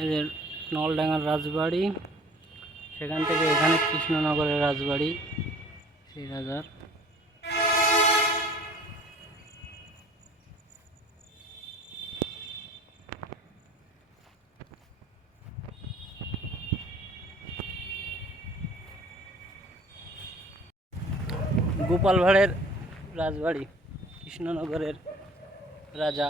এই যে নলডাঙ্গার রাজবাড়ি, সেখান থেকে এখানে কৃষ্ণনগরের রাজবাড়ি, সেই রাজার গোপাল ভাঁড়ের রাজবাড়ি, কৃষ্ণনগরের রাজা।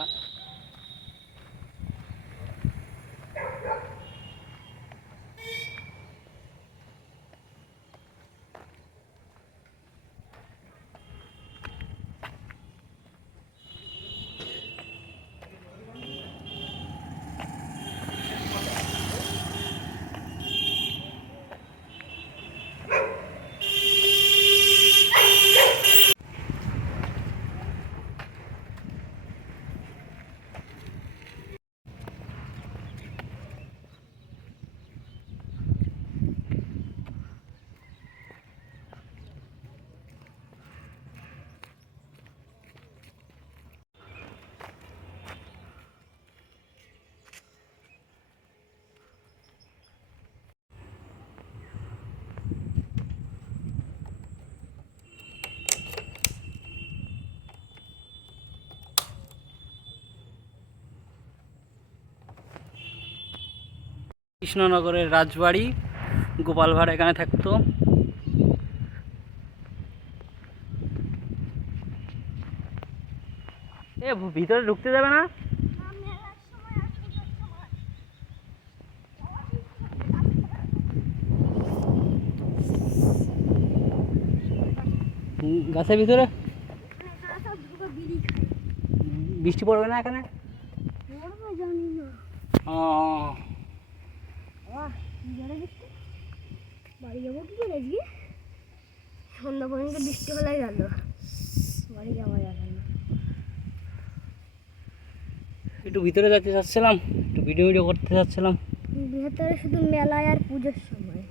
কৃষ্ণনগরের রাজবাড়ি গোপাল ভাঁড় এখানে থাকতো। এ ভিতরে ঢুকতে যাবে না? গাছের ভিতরে? বৃষ্টি পড়বে না এখানে? ও বাবা, কি বৃষ্টি? বাড়ি যাব কি করে আজকে? সন্ধ্যা পর্যন্ত বৃষ্টি হলে গেল বাড়ি যাওয়া যাবে না। একটু ভিতরে যেতে চাচ্ছিলাম একটু ভিডিও ভিডিও করতে চাচ্ছিলাম। ভেতরে শুধু মেলায় আর পুজোর সময়।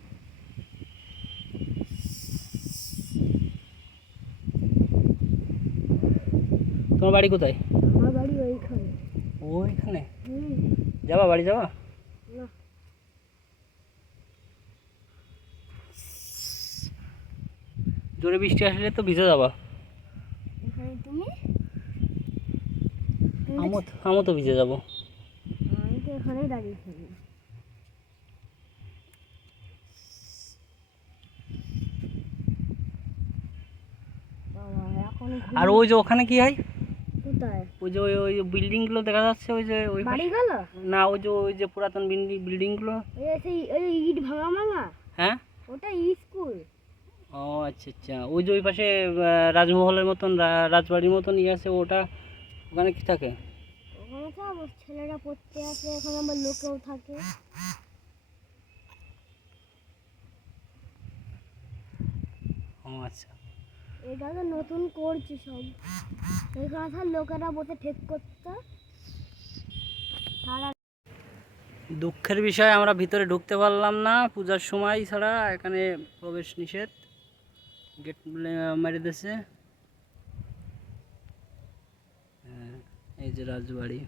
তোমার বাড়ি কোথায়? আমার বাড়ি ওইখানে। ওইখানে? যাবা বাড়ি যাবা না জোরে বৃষ্টি আসলে তো ভিজে যাবা। তুমি? আমও তো- আমও তো ভিজে যাব। আমি তো এখানেই দাঁড়িয়ে থাকি। বাবা এখন ঘুম- আর ওই যে ওখানে কি হয়? ওই যে ওই ওই বিল্ডিংগুলো দেখা যাচ্ছে ওই যে ওই না ওই যে ওই যে পুরাতন বিল্ডিংগুলো ওই যে সেই ইট ভাঙা ভাঙা? হ্যাঁ? ওটা স্কুল। আচ্ছা আচ্ছা। ওই যে ওই পাশে রাজমহলের মতন রাজবাড়ির মতন ইয়ে আছে ওটা ওখানে কি থাকে? ওখানে ছেলেরা পড়তে আসে ওখানে আবার লোকেও থাকে। ও আচ্ছা। এটা তো নতুন করছে সব। এখানে সব লোকেরা বসে ঠিক করতে। সারা দুঃখের বিষয় আমরা ভিতরে ঢুকতে পারলাম না পূজার সময় ছাড়া এখানে প্রবেশ নিষেধ। গেট মেরে দিয়েছে হ্যাঁ, এই যে রাজবাড়ি